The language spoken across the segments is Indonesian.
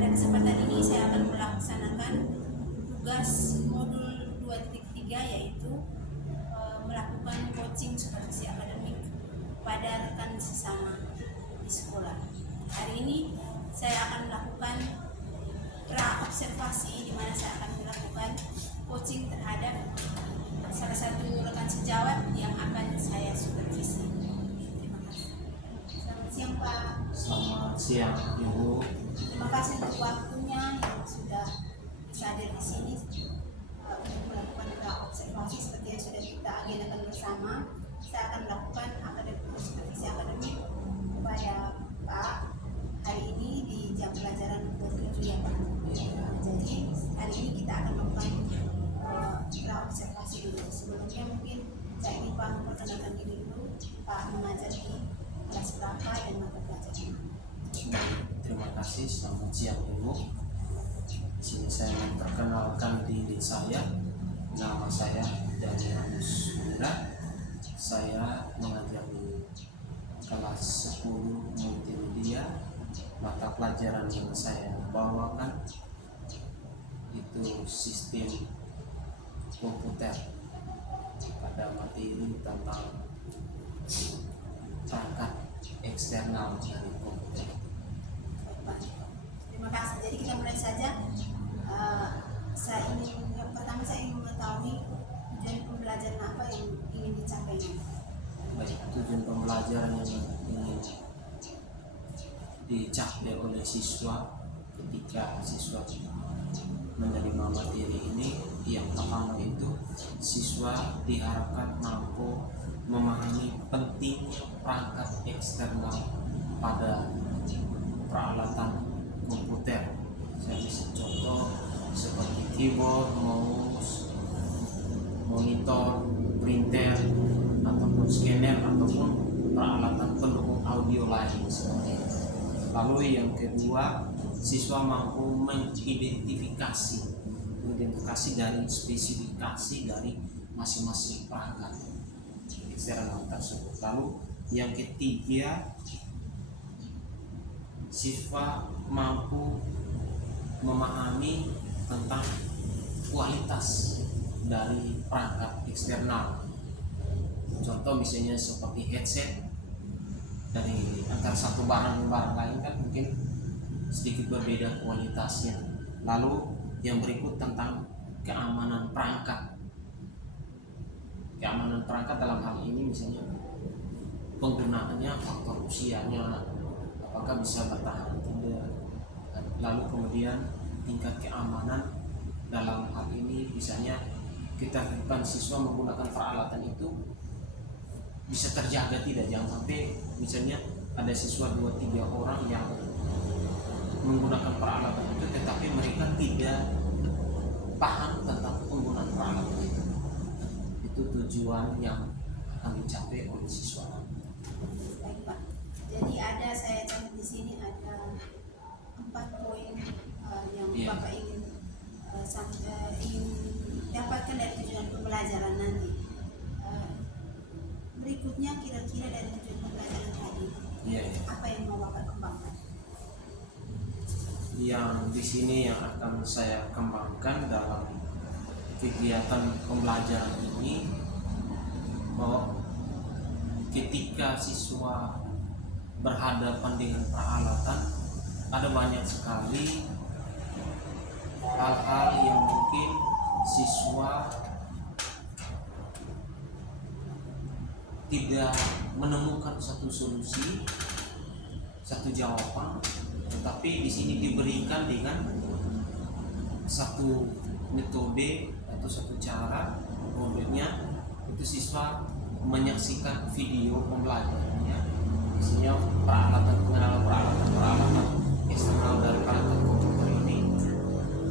pada kesempatan ini saya akan melaksanakan tugas modul 2.3 yaitu melakukan coaching supervisi akademik pada rekan sesama di sekolah. Hari ini saya akan melakukan pra-observasi di mana saya akan melakukan coaching terhadap salah satu rekan sejawat yang akan saya supervisi. Terima kasih. Selamat siang Pak. Selamat siang Ibu. Terima kasih untuk waktunya yang sudah bisa hadir di sini untuk melakukan observasi seperti yang sudah kita agendakan bersama. Saya akan melakukan supervisi akademik kepada Pak hari ini di jam pelajaran ke-7 ya Pak. Jadi hari ini kita akan melakukan observasi dulu. Sebelumnya mungkin saya ingin Pak memperkenalkan diri dulu. Pak mengajar di kelas berapa dan mata pelajaran. Terima kasih. Selamat siang Ibu. Di sini saya memperkenalkan diri saya. Nama saya Danielus Mira. Saya mengajar di kelas 10 multimedia. Mata pelajaran yang saya bawakan itu sistem komputer pada materi tentang perangkat eksternal dari komputer. Terima kasih. Jadi kita mulai saja. Yang pertama saya ingin mengetahui tujuan pembelajaran apa yang ingin dicapai. Baik, tujuan pembelajaran yang ingin dicapai oleh siswa ketika siswa menerima materi ini, yang pertama itu siswa diharapkan mampu memahami pentingnya perangkat eksternal pada peralatan komputer. Saya bisa contoh seperti keyboard, mouse, monitor, printer, ataupun scanner, ataupun peralatan pendukung audio lain seperti itu. Lalu yang kedua, siswa mampu mengidentifikasi dari spesifikasi dari masing-masing perangkat eksternal tersebut. Lalu yang ketiga, siswa mampu memahami tentang kualitas dari perangkat eksternal. Contoh misalnya seperti headset, dari antara satu barang dan barang lain kan mungkin sedikit berbeda kualitasnya. Lalu yang berikut tentang keamanan perangkat. Keamanan perangkat dalam hal ini misalnya penggunaannya, faktor usianya, apakah bisa bertahan atau tidak. Lalu kemudian tingkat keamanan dalam hal ini misalnya kita bukan siswa menggunakan peralatan itu bisa terjaga tidak, jangan sampai misalnya ada siswa 2-3 orang yang menggunakan peralatan itu tetapi mereka tidak paham tentang penggunaan peralatan itu. Itu tujuan yang akan dicapai oleh siswa. Baik Pak. Jadi saya catat di sini ada 4 poin yang Bapak ingin dapatkan dari tujuan pembelajaran nanti. Berikutnya kira-kira dari tujuan pembelajaran tadi, apa yang mau Bapak kembangkan? Yang di sini yang akan saya kembangkan dalam kegiatan pembelajaran ini, bahwa ketika siswa berhadapan dengan peralatan, ada banyak sekali hal-hal yang mungkin siswa tidak menemukan satu solusi, satu jawaban, tetapi di sini diberikan dengan satu metode atau satu cara. Kemudiannya itu siswa menyaksikan video pembelajarannya, misalnya pengenalan peralatan eksternal dari perangkat komputer ini.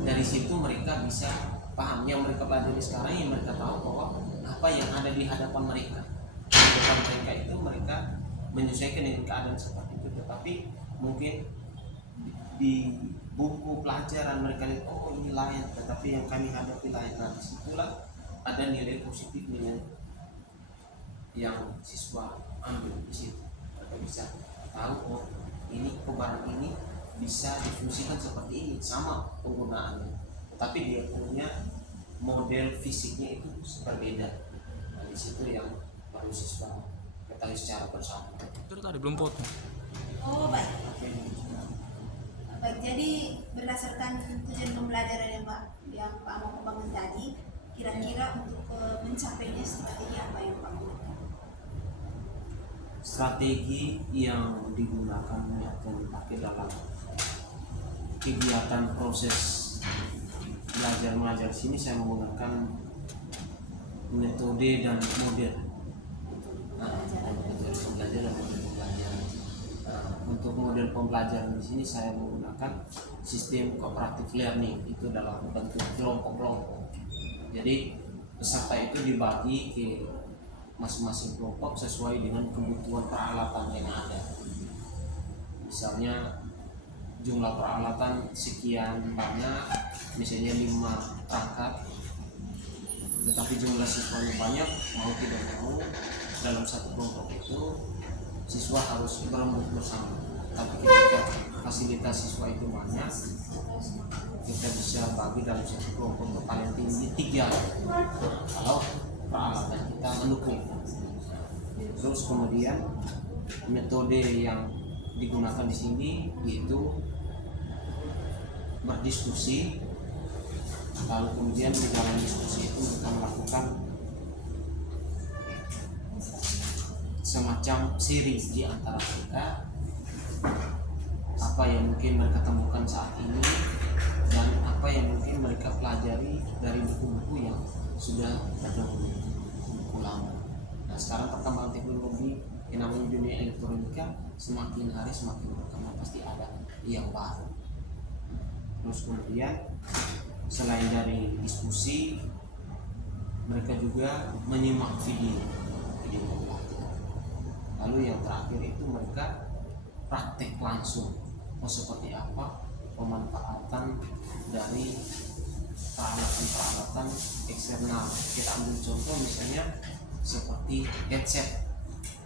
Dari situ mereka bisa paham, yang mereka pelajari sekarang, yang mereka tahu bahwa apa yang ada di hadapan mereka. Depan mereka itu mereka menyesuaikan dengan keadaan seperti itu, tetapi mungkin di buku pelajaran mereka lihat, oh ini lain, tetapi yang kami hadapi lain. Nah disitulah ada nilai positifnya yang siswa ambil di situ. Mereka bisa tahu, oh ini kok barang ini bisa difungsikan seperti ini, sama penggunaannya, tapi dia punya model fisiknya itu berbeda. Nah, di situ yang perlu siswa ketahui secara bersama. Itu tadi belum potong. Oh baik. Baik, jadi berdasarkan tujuan pembelajaran yang Pak mau kembangkan tadi, kira-kira untuk mencapainya strategi apa yang Pak gunakan? Strategi yang digunakan atau dipakai dalam kegiatan proses belajar mengajar sini, saya menggunakan metode dan model. Metode pembelajaran dan model pembelajaran. Untuk model pembelajaran di sini saya menggunakan sistem cooperative learning, itu dalam bentuk kelompok-kelompok. Jadi peserta itu dibagi ke masing-masing kelompok sesuai dengan kebutuhan peralatan yang ada. Misalnya jumlah peralatan sekian banyak, misalnya 5 perangkat, tetapi jumlah siswanya banyak, mau tidak mau dalam satu kelompok itu siswa harus berembuk bersama. Tapi ketika fasilitas siswa itu banyak, kita bisa bagi dalam satu kelompok itu paling tinggi 3 kalau peralatan kita mendukung. Terus kemudian metode yang digunakan di sini yaitu berdiskusi, lalu kemudian di dalam diskusi itu kita melakukan semacam sharing di antara kita, apa yang mungkin mereka temukan saat ini dan apa yang mungkin mereka pelajari dari buku-buku yang sudah terdahulu, buku lama. Nah, sekarang perkembangan teknologi yang namanya dunia elektronika semakin hari semakin berkembang, pasti ada yang baru. Terus kemudian selain dari diskusi, mereka juga menyimak video pelajaran. Lalu yang terakhir itu mereka praktek langsung, seperti apa pemanfaatan dari peralatan-peralatan eksternal. Kita ambil contoh misalnya seperti headset.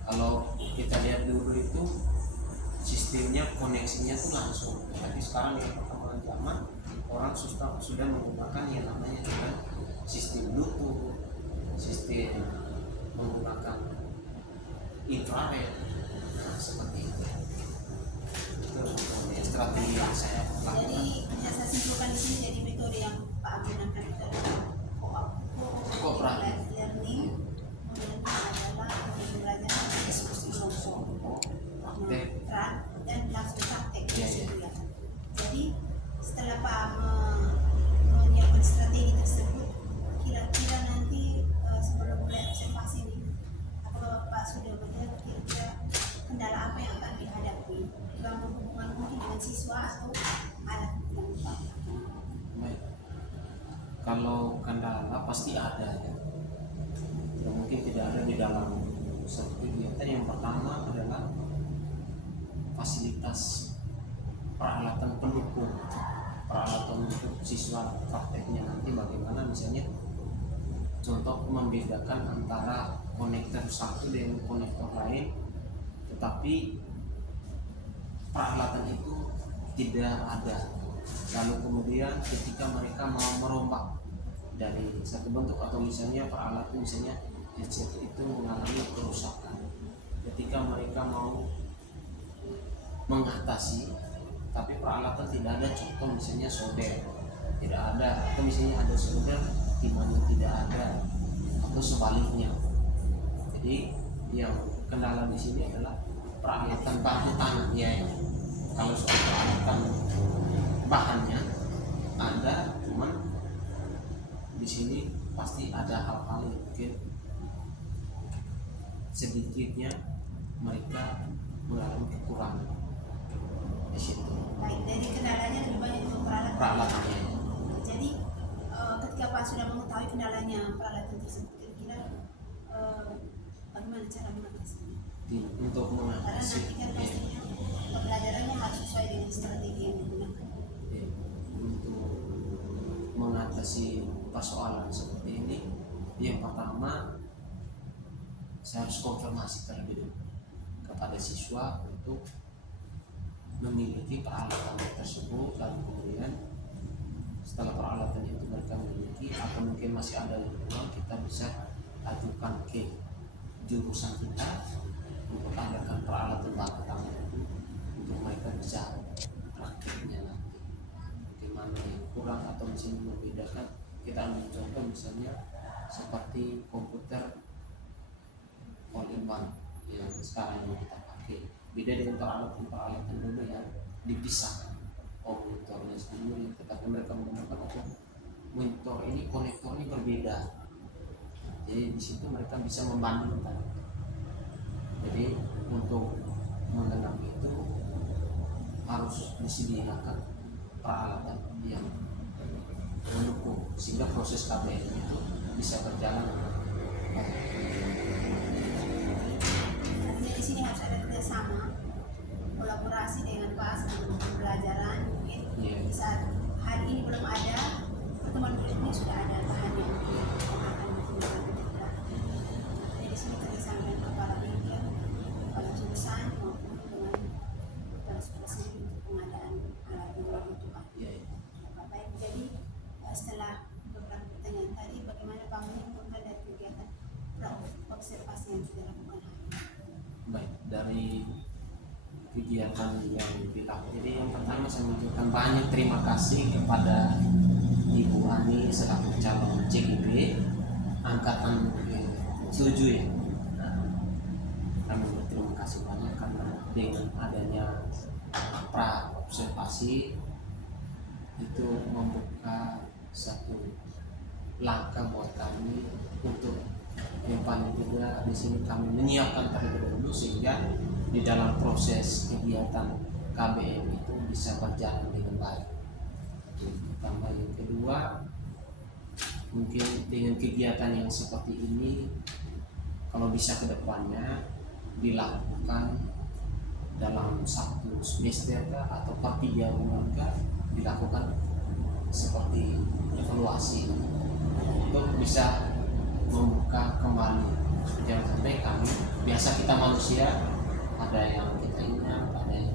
Kalau kita lihat dulu itu sistemnya koneksinya tuh langsung, tapi sekarang dengan perkembangan zaman orang sudah menggunakan yang namanya dengan sistem Bluetooth, sistem menggunakan infrared. Nah, seperti itu. Itu strategi yang saya lakukan. Jadi yang saya simpulkan di sini, jadi metode yang Pak gunakan itu adalah cooperative learning. Modelnya adalah model belajar diskusi kelompok, dan langsung praktek di situ ya. Jadi setelah Pak menyiapkan strategi tersebut, kira-kira nanti sebelum mulai observasi ini, apakah Pak sudah melihat kira-kira kendala apa yang akan dihadapi, bangun hubungan mungkin dengan siswa atau alat yang Pak? Baik. Kalau kendala pasti ada ya. Mungkin tidak ada di dalam satu kegiatan. Yang pertama adalah fasilitas peralatan pendukung, peralatan untuk siswa prakteknya nanti bagaimana, misalnya contoh membedakan antara konektor satu dengan konektor lain, tetapi peralatan itu tidak ada. Lalu kemudian ketika mereka mau merombak dari satu bentuk, atau misalnya peralatan misalnya headset itu mengalami kerusakan, ketika mereka mau mengatasi tapi peralatan tidak ada, contoh misalnya solder tidak ada, atau misalnya ada solder di mana tidak ada, atau sebaliknya. Jadi yang kendala di sini adalah peralatan baku tangan ya. Kalau soal peralatan bahannya ada, cuman di sini pasti ada hal-hal yang mungkin sedikitnya mereka mengalami kekurangan di situ. Baik, dari kendalanya lebih banyak untuk Peralatannya. Jadi ketika Pak sudah mengetahui kendalanya peralatan tersebut, kira-kira bagaimana cara mengatasinya? Untuk Karena mengatasi nanti kan pastinya pembelajarannya harus sesuai dengan strategi yang digunakan. untuk mengatasi persoalan seperti ini, yang pertama saya harus konfirmasi terlebih dahulu kepada siswa untuk memiliki peralatan tersebut, lalu kemudian setelah peralatan itu mereka memiliki atau mungkin masih ada yang kurang, kita bisa ajukan ke jurusan kita untuk adakan peralatan baku tangan itu untuk mereka bisa prakteknya nanti. Bagaimana yang kurang atau misalnya membedakan, kita ambil contoh misalnya seperti komputer all in one yang sekarang yang kita pakai, beda dengan peralatan dulu yang dipisahkan. Oh, monitornya sendiri, tetapi mereka menggunakan monitor ini, konektornya berbeda. Jadi di situ mereka bisa membandingkan. Jadi untuk mengenal itu harus disediakan peralatan yang mendukung sehingga proses KBM itu bisa berjalan dengan baik. Artinya di sini harus ada kerjasama, kolaborasi dengan PAS dengan pembelajaran. Mungkin Iya. di saat hari ini belum ada, pertemuan berikutnya sudah ada bahannya yang akan digunakan kita. Jadi di sini kerjasama dengan kepala bidang, kepala jurusan maupun dengan transportasi untuk pengadaan alat yang dibutuhkan. Iya, iya. Baik, jadi setelah beberapa pertanyaan tadi, bagaimana Pak menyimpulkan dari kegiatan observasi yang sudah dilakukan hari ini? Baik, dari kegiatan yang dilakukan, jadi yang pertama saya mengucapkan banyak terima kasih kepada Ibu Ani selaku calon CGB angkatan 7 ya. Nah, kami berterima kasih banyak karena dengan adanya pra observasi itu membuka satu langkah buat kami untuk yang paling tidak di sini kami menyiapkan terlebih dahulu sehingga di dalam proses kegiatan KBM itu bisa berjalan dengan baik. Itu pertama. Yang kedua, mungkin dengan kegiatan yang seperti ini kalau bisa ke depannya dilakukan dalam satu semester atau per 3 bulan dilakukan seperti evaluasi untuk bisa membuka kembali. Jangan sampai kami, biasa kita manusia ada yang kita ingat, ada yang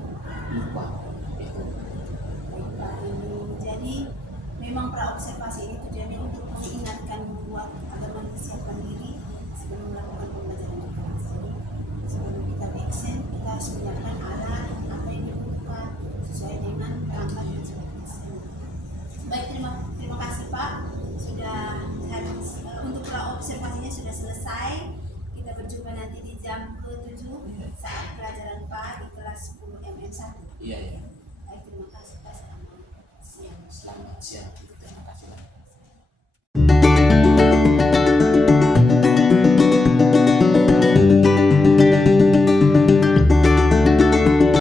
lupa itu. Jadi memang pra-observasi ini tujuannya untuk mengingatkan buat agar mempersiapkan diri sebelum melakukan pembelajaran di kelas. Jadi sebelum kita action, kita harus menyiapkan alat apa yang dibutuhkan sesuai dengan perangkat dan sebagainya. Baik, terima kasih Pak sudah untuk pra-observasinya sudah selesai. Kita berjumpa nanti di jam ke-7 saat pelajaran Pak di kelas 10 MM1. Iya, iya. Baik, terima kasih Pak. Selamat siang. Selamat siang. Terima kasih.